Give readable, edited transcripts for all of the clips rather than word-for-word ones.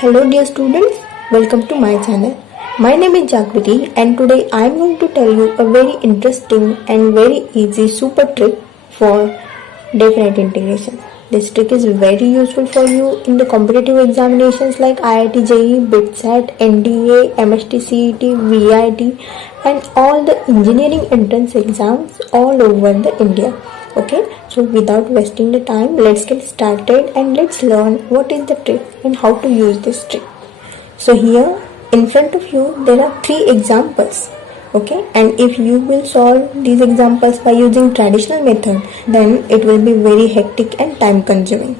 Hello dear students, welcome to my channel. My name is Jagriti and today I am going to tell you a very interesting and very easy super trick for definite integration. This trick is very useful for you in the competitive examinations like IIT JEE, BITSAT, NDA, MST CET, VIT and all the engineering entrance exams all over the India. Okay, so without wasting the time, let's get started and let's learn what is the trick and how to use this trick. So here in front of you there are 3 examples. Okay, and if you will solve these examples by using traditional method, then it will be very hectic and time consuming.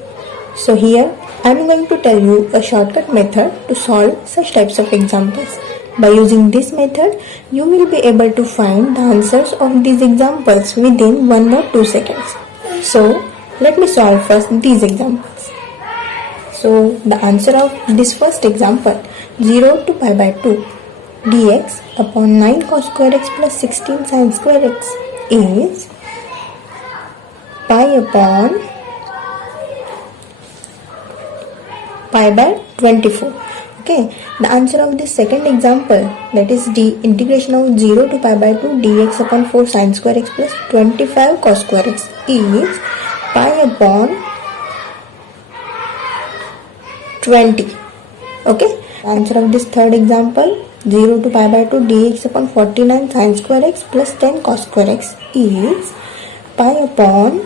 So here I am going to tell you a shortcut method to solve such types of examples. By using this method, you will be able to find the answers of these examples within 1 or 2 seconds. So, let me solve first these examples. So, the answer of this first example, 0 to pi by 2 dx upon 9 cos square x plus 16 sin square x is pi upon pi by 24. Okay, the answer of this second example, that is the integration of 0 to pi by 2 dx upon 4 sin square x plus 25 cos square x is pi upon 20. Okay, the answer of this third example, 0 to pi by 2 dx upon 49 sin square x plus 10 cos square x is pi upon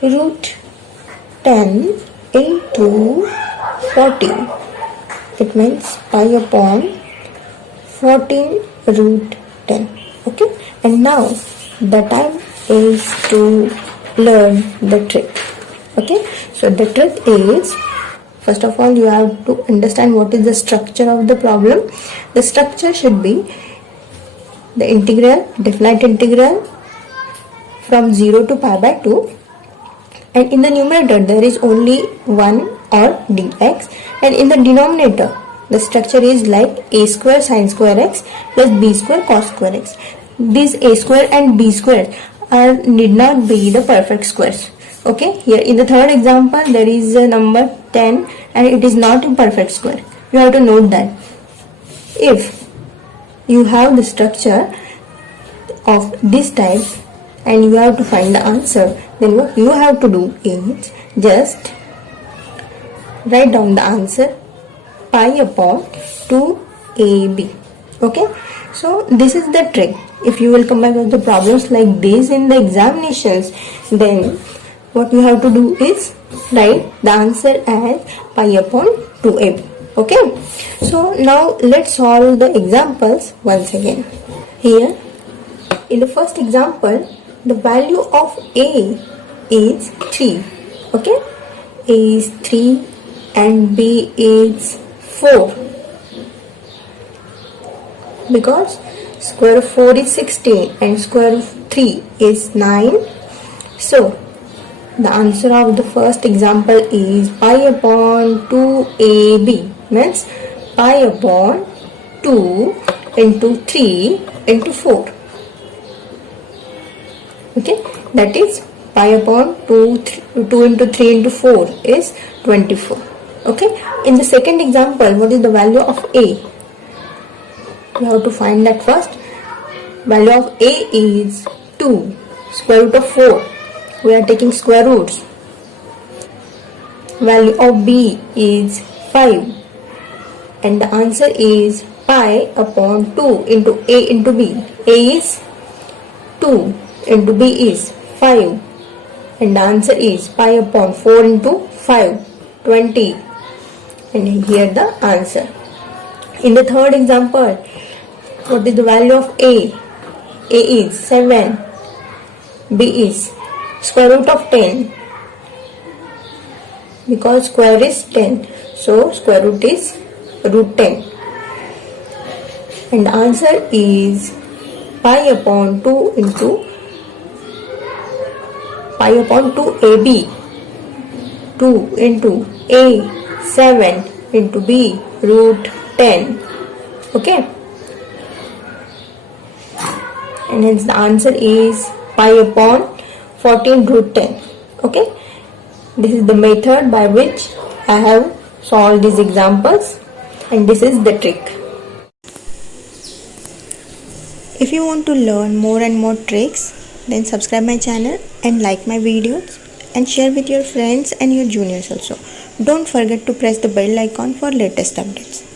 root 10 into 14. It means pi upon 14 root 10. Okay, and now the time is to learn the trick. Okay, so the trick is, first of all you have to understand what is the structure of the problem. The structure should be the integral, definite integral from 0 to pi by 2, and in the numerator there is only 1 or dx, and in the denominator the structure is like a square sin square x plus b square cos square x. These a square and b square need not be the perfect squares. Okay, here in the third example there is a number 10 and it is not a perfect square. You have to note that. If you have the structure of this type and you have to find the answer, then what you have to do is just write down the answer pi upon 2ab. Okay, so this is the trick. If you will come back with the problems like this in the examinations, then what you have to do is write the answer as pi upon 2ab. Okay, so now let's solve the examples once again. Here in the first example, the value of a is 3. Okay, a is 3 and b is 4, because square of 4 is 16 and square of 3 is 9. So the answer of the first example is pi upon 2ab, means pi upon 2 into 3 into 4. Okay, that is pi upon 2 into 3 into 4 is 24. Okay, in the second example, what is the value of a? You have to find that first. Value of a is 2, square root of 4. We are taking square roots. Value of b is 5 and the answer is pi upon 2 into a into b. A is 2 into b is 5 and the answer is pi upon 4 into 5, 20, and here the answer. In the third example, what is the value of a? A is 7, b is square root of 10, because square is 10, so square root is root 10, and the answer is pi upon 2 into pi upon 2ab, 2 into a 7 into b root 10. Okay, and hence the answer is pi upon 14 root 10. Okay, this is the method by which I have solved these examples and this is the trick. If you want to learn more and more tricks, then subscribe my channel and like my videos and share with your friends and your juniors also. Don't forget to press the bell icon for latest updates.